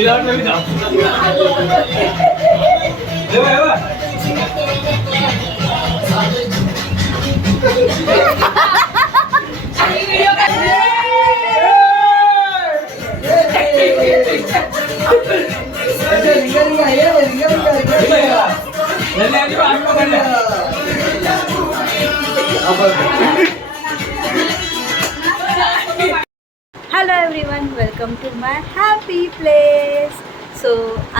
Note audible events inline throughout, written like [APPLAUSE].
일할 놈이 나쁘다. 해봐, 해봐. Apa? Everyone welcome to my happy place so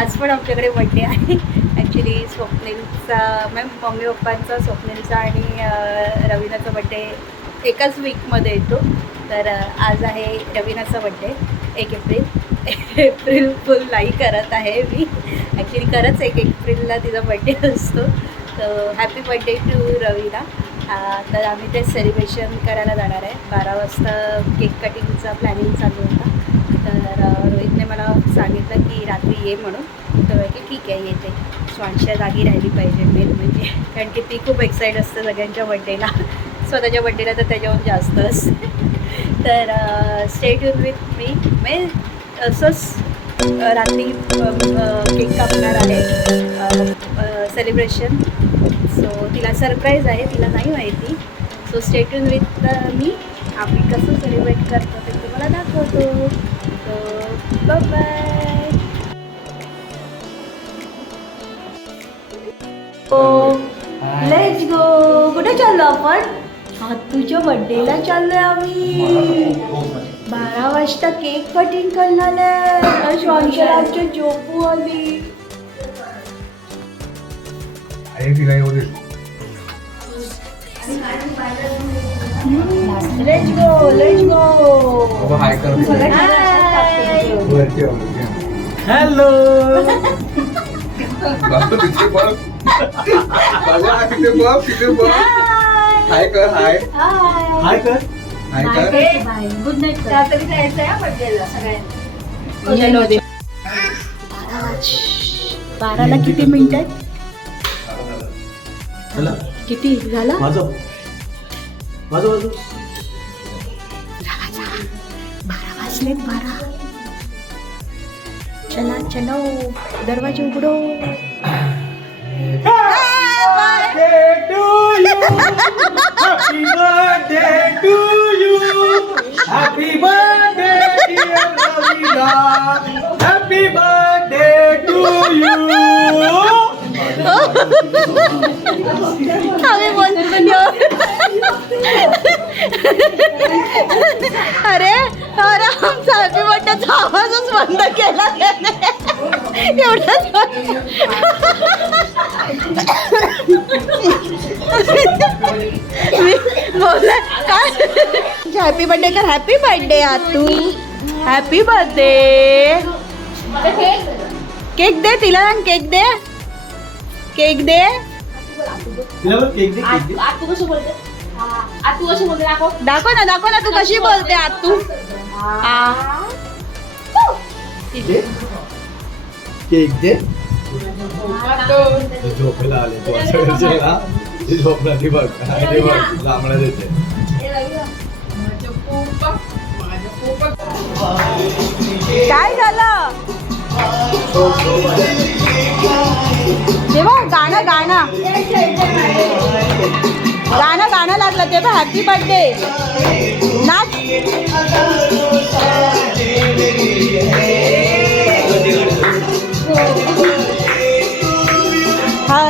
आज पण आमच्याकडे बड्डे आहे. ॲक्च्युली स्वप्नीलचा मॅम मम्मी पप्पांचा स्वप्नीलचा आणि रवीनाचा बड्डे एकाच वीकमध्ये येतो. तर आज आहे रवीनाचा बड्डे एक एप्रिल. एप्रिल फुल नाही करत आहे मी. ॲक्च्युली खरंच एक एप्रिलला तिचा बड्डे असतो. तर हॅपी बड्डे टू रवीना. तर आम्ही ते सेलिब्रेशन करायला जाणार आहे. बारा वाजता केक कटिंगचा प्लॅनिंग चालू होता. तर रोहितने मला सांगितलं की रात्री ये म्हणून. तर की ठीक आहे येते. स्वांशा जागी राहिली पाहिजे मेन म्हणजे. कारण की ती खूप एक्साईट असते सगळ्यांच्या बड्डेला स्वतःच्या बड्डेला तर त्याच्याहून जास्त असते. तर स्टेट युन विथ मी मी असंच रात्री केक कापणार आहे सेलिब्रेशन सो तिला सरप्राईज आहे तिला नाही माहिती. सो स्टेट्यून विथ मी आम्ही कसं सेलिब्रेट करतो ते तुम्हाला दाखवतो. सो बाय ओ लेट्स गो कुठे चाललो आपण? हा तुझ्या बड्डेला चाललोय आम्ही. बारा वाजता केक कटिंग करणार आहे. श्वांशराच्या जोपू आली हॅलो हाय कर. हाय हाय कर हाय कर. गुड नाईट रात्री जायचं आहे बड्डेला सगळ्यांना. बाराला किती मिनिट आहेत? चला. किती झाला? माझं. माझं माझं बारा वाजलेत बारा चला चलो दरवाजे उघडो birthday to you. Happy birthday to you. Happy birthday, dear Ravina. Happy birthday to you. [LAUGHS] आम्ही बोलतो अरे अरे आमचा हॅपी बर्थडेचा आवाजच बंद केला मी बोलले काय? हॅपी बर्थडे कर हॅपी बर्थडे तू हॅपी बर्थडे केक दे तिला सांग केक दे. केक दे. तिला बघ केक दे केक दे. आतू कशी बोलते दाखव. दाखव ना दाखव ना तू कशी बोलते आत तू. दे. केक दे. ते झोपेला आले तो. असं करशील ना ती झोपला ती बघ. आणि ते बघ लांबड्या देते. काय झालं? तेव्हा गाणं गाणं. गाणं गाणं लागलं तेव्हा हॅपी बर्थडे नाच. हा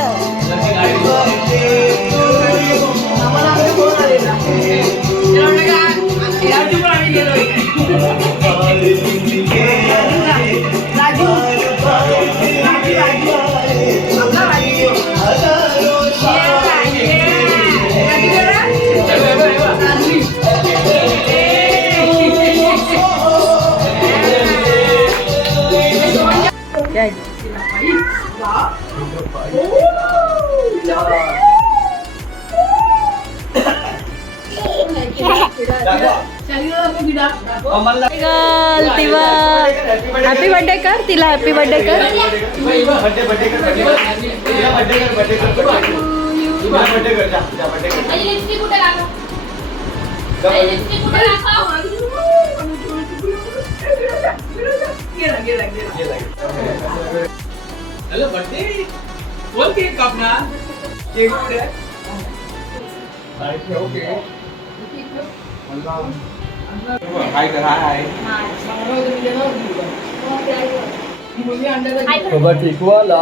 गर्ल तिला हॅपी बर्थडे कर तिला हॅपी बर्थडे कर. हॅलो बर्थडे कोण केक कापणार? केक कुठे? आहे? ओके हाय कर हाय ऐक. बाबा केक वाला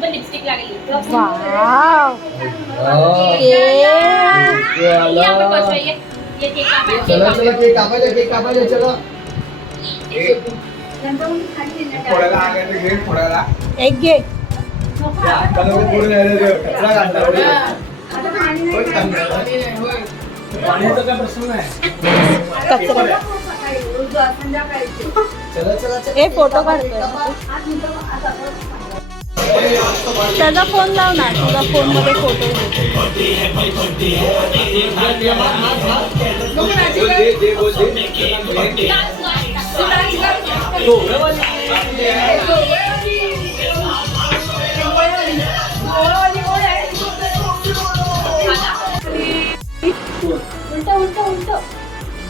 पण लिपस्टिक लागली वाव ये आपण बसूया, ये. ये केक कापायला. चला चला केक कापायचा केक कापायचा चला फोडायला आगायचं घे फोडायला एक घे आता नको पूर्ण यायला देऊ. कचरा ए फोटो काढतोय. त्याचा फोन लाव ना तुझा फोनमध्ये फोटो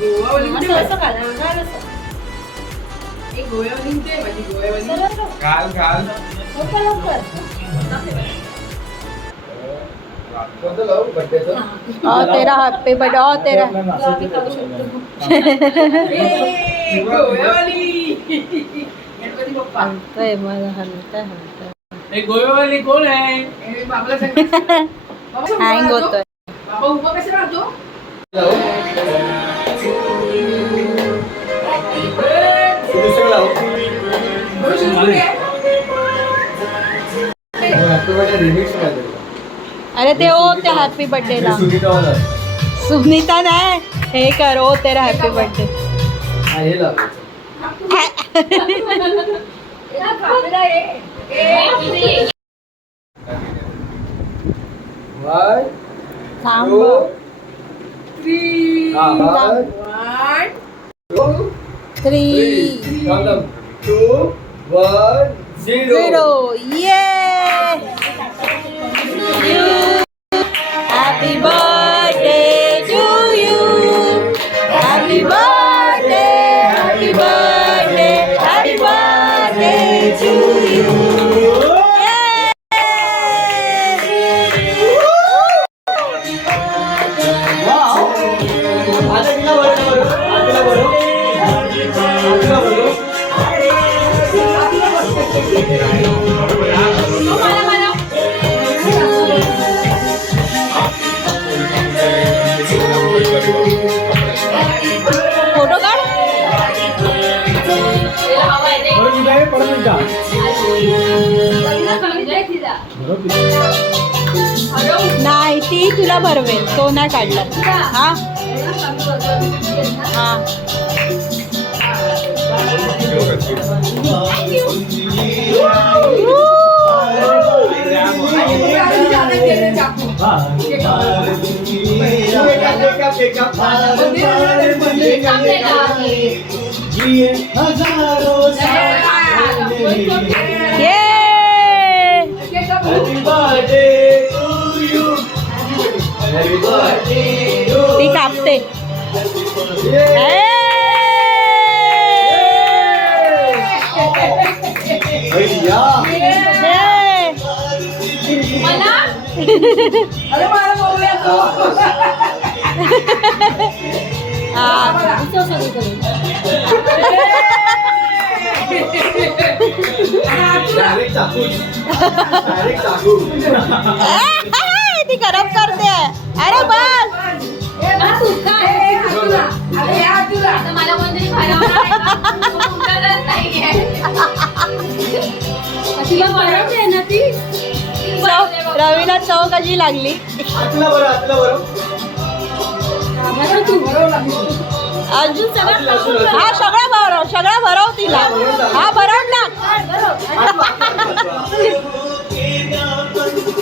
असं घाल, घाल असं. सरळ. घाल घाल. लवकर लवकर कोणतं लावू? बर्थडेचं ओ तेरा हॅपी बर्थडे ओ तेरा. हलतंय मला हलतंय हलतंय. गोव्यावाली कोण आहे? हँग होतोय. दुसरं अरे ते ओ ते हॅपी बर्थडेला सुनीता नाही हे कर ओ तेरा हॅपी बर्थडे हा हे थांब हा three Two, one, zero. Zero ये हॅपी बर्थडे तुला भरवेल तो नाही काढला हा? हा. ये ती कापते. हा. [LAUGHS] ती गरम करते. अरे बस. आता मला कोणतरी नाहीये. ना ती? बघ. रवीला चव कशी लागली? अजून सगळं हा सगळं भरव सगळं भरव तिला. हा भरव ना. [LAUGHS]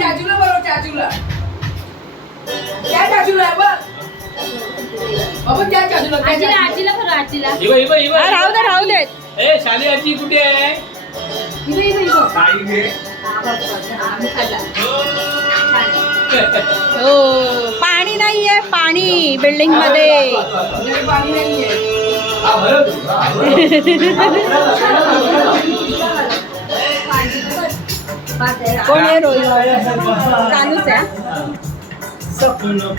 चाचूला बरोबर चाचूला. त्या चाचूला आहे बघ. बाबा त्या चाचूला त्या आजीला चाचूला. आजीला खरं आजीला. बघ, बघ, ही बघ. राहू दे राहू दे. ए शाली आजी कुठे आहे? इथं इथं इथं. काही घे. आम्ही खाल्ला. हो पाणी नाहीये पाणी बिल्डिंगमध्ये पाणी नाहीये. हाँ हाँ. [LAUGHS] कोण आहे रोहित? चालूच आहे. हा. सपनों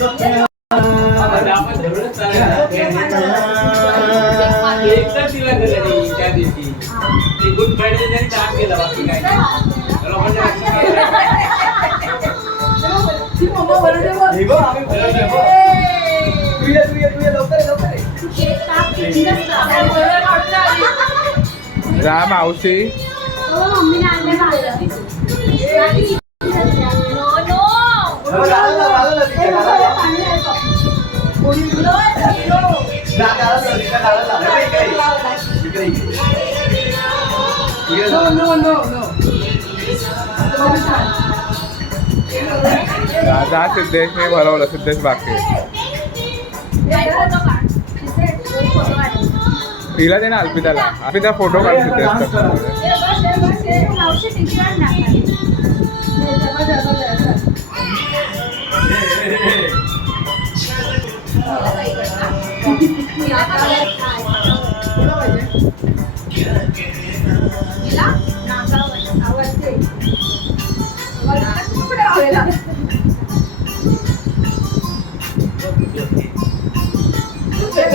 का सिद्धेश मी भरवलं सिद्धेश बाकी तिला दे ना अल्पिताला. अल्पिता फोटो काढ सिद्धेश.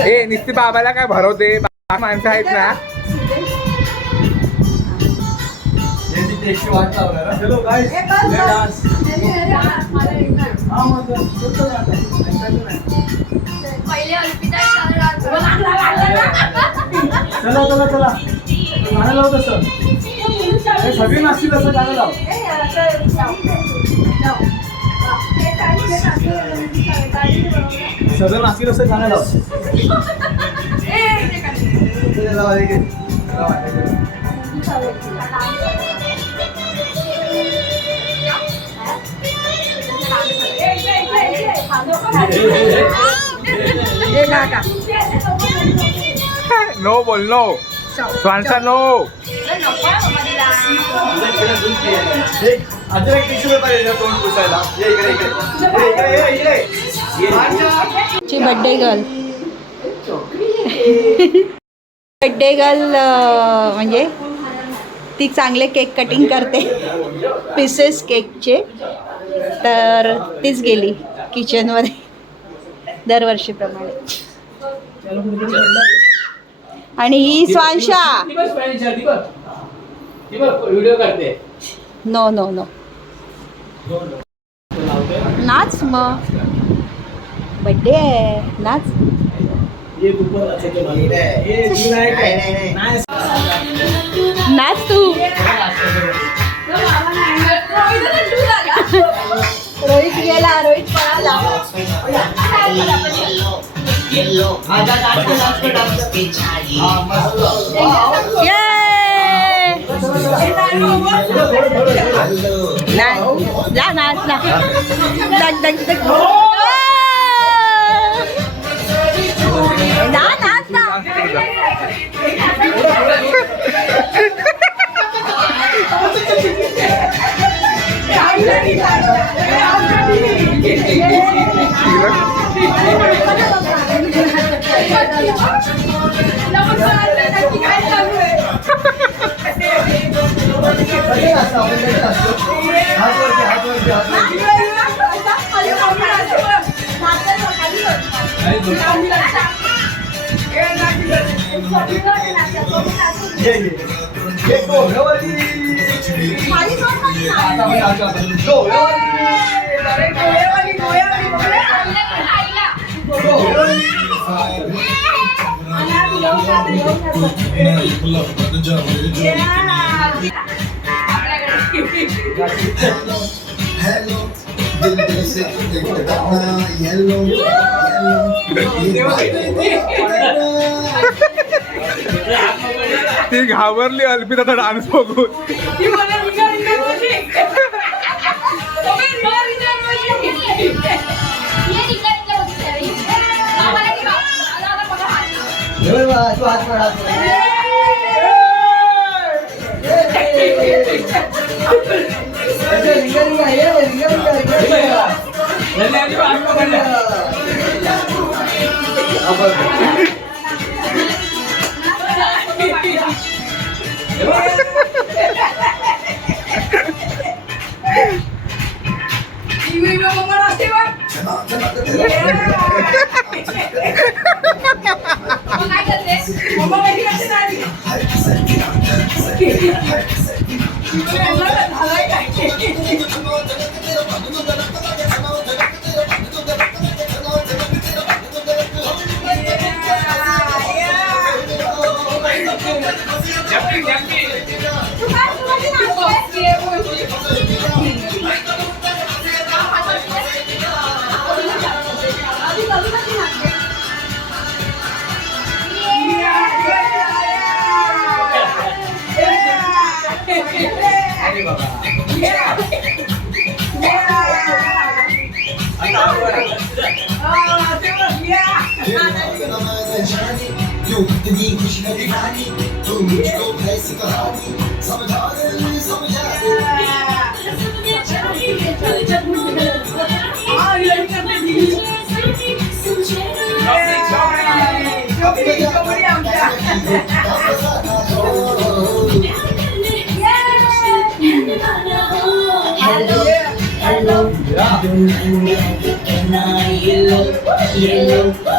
ए नुसती बाबाला काय भरवते? माणसं आहेत ना. एकशे वाट लावणार. हा. चलो. हा, मग चल, चल, आता. ऐकायचं नाही. पहिले अल्पिता चालू चला चला चला. गाणं लाव तसं. हे सगळे नाचतील तसं गाणं लाव. सगळं नाचतील असं गाणं लाव. चल, लावा, हे घे. लावा, हे घे. नो बोल नो स्वांसा नो ची बड्डे गर्ल बड्डे गर्ल म्हणजे ती चांगले केक कटिंग करते. पीसेस केकचे तर तीच गेली किचनमध्ये दरवर्षीप्रमाणे. आणि ही स्वांशा. व्हिडिओ करते नो नो नो नाच मग. बड्डे आहे. नाच. नाच तू. Polaroid para Yeah! [LAUGHS] नाचतो. हात वरती, हात वरती, हात वरती. ये, ती घाबरली अल्पिता डान्स बघून. तू हात पडा धन्यवाद आठ Yeah. Yeah! 봐봐. 아까 뭐야? 아, 대박, 미야. 예, 나만한 자니, 욕, 니, 구시가 니, 니, 돈, 주고, 패스가 하니, 서면 다른 and black yellow, I yellow, yellow.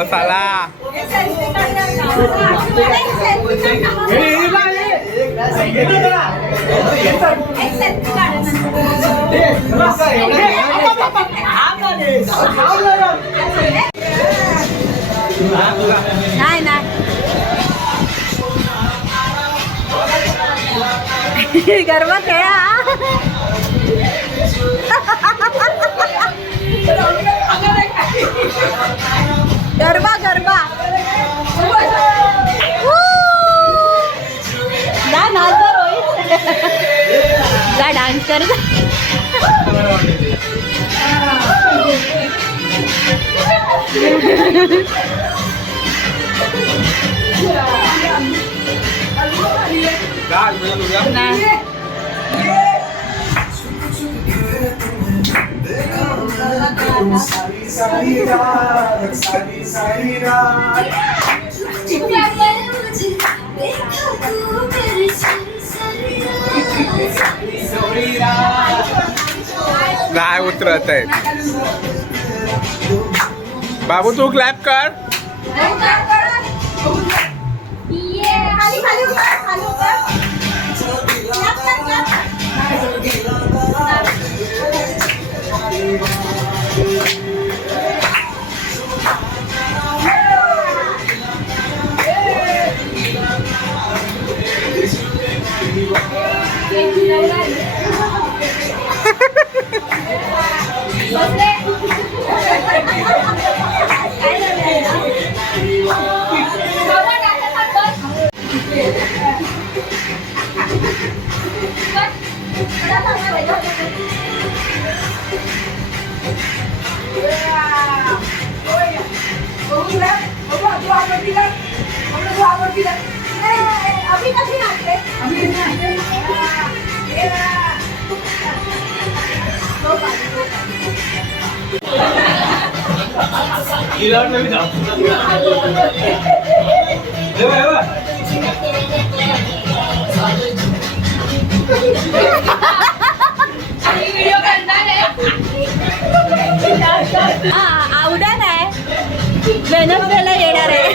आळस आला नाही नाही गरबा खेळा गरबा गरबा! जा नाच जा डान्स कर. नाही सारी सारी नाही उतरत आहे बाबू तू क्लॅप कर. हो, आवडा नाही वेनसडेला येणार आहे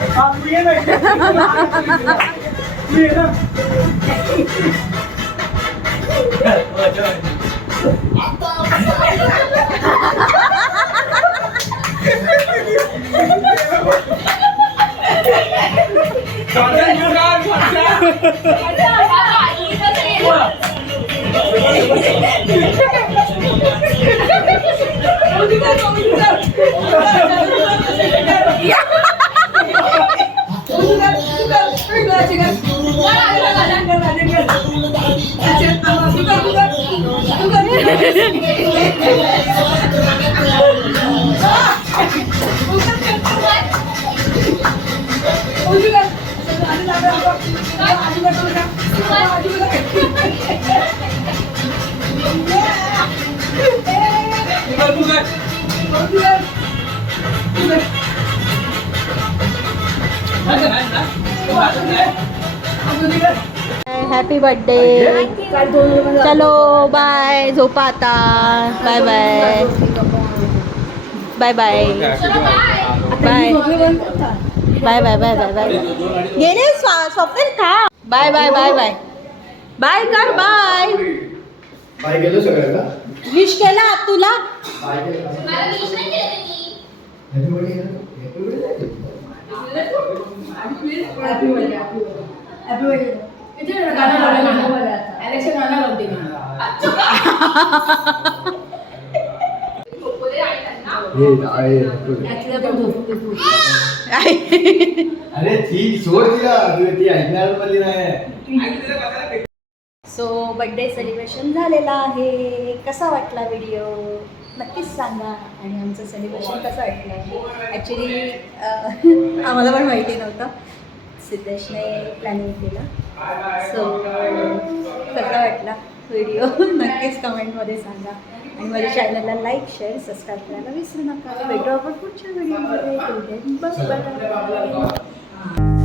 अहो, हात वरती. हा, तू ये तू कर, हॅपी बर्थडे चलो बाय झोपा आता. Bye bye bye bye bye. Bye bye bye bye bye गेले स्वा- स्वप्नील खा bye bye bye bye bye कर बाय का विश केला तुला? का? Happy birthday? Happy birthday. Election. हे. [LAUGHS] अरे ती सोड तिला तू ती ऐकणार मधली नाही. सो बड्डे सेलिब्रेशन झालेला आहे. कसा वाटला व्हिडिओ नक्कीच सांगा. आणि आमचं सेलिब्रेशन कसं वाटलं? ॲक्च्युली [LAUGHS] आम्हाला पण माहिती नव्हतं. सिद्धेशने प्लॅनिंग केलं. सो कसा वाटला व्हिडिओ [LAUGHS] नक्कीच कमेंटमध्ये सांगा. आणि माझ्या चॅनलला लाईक शेअर सबस्क्राईब करायला विसरू नका. भेटू आपण पुढच्या व्हिडिओमध्ये बाय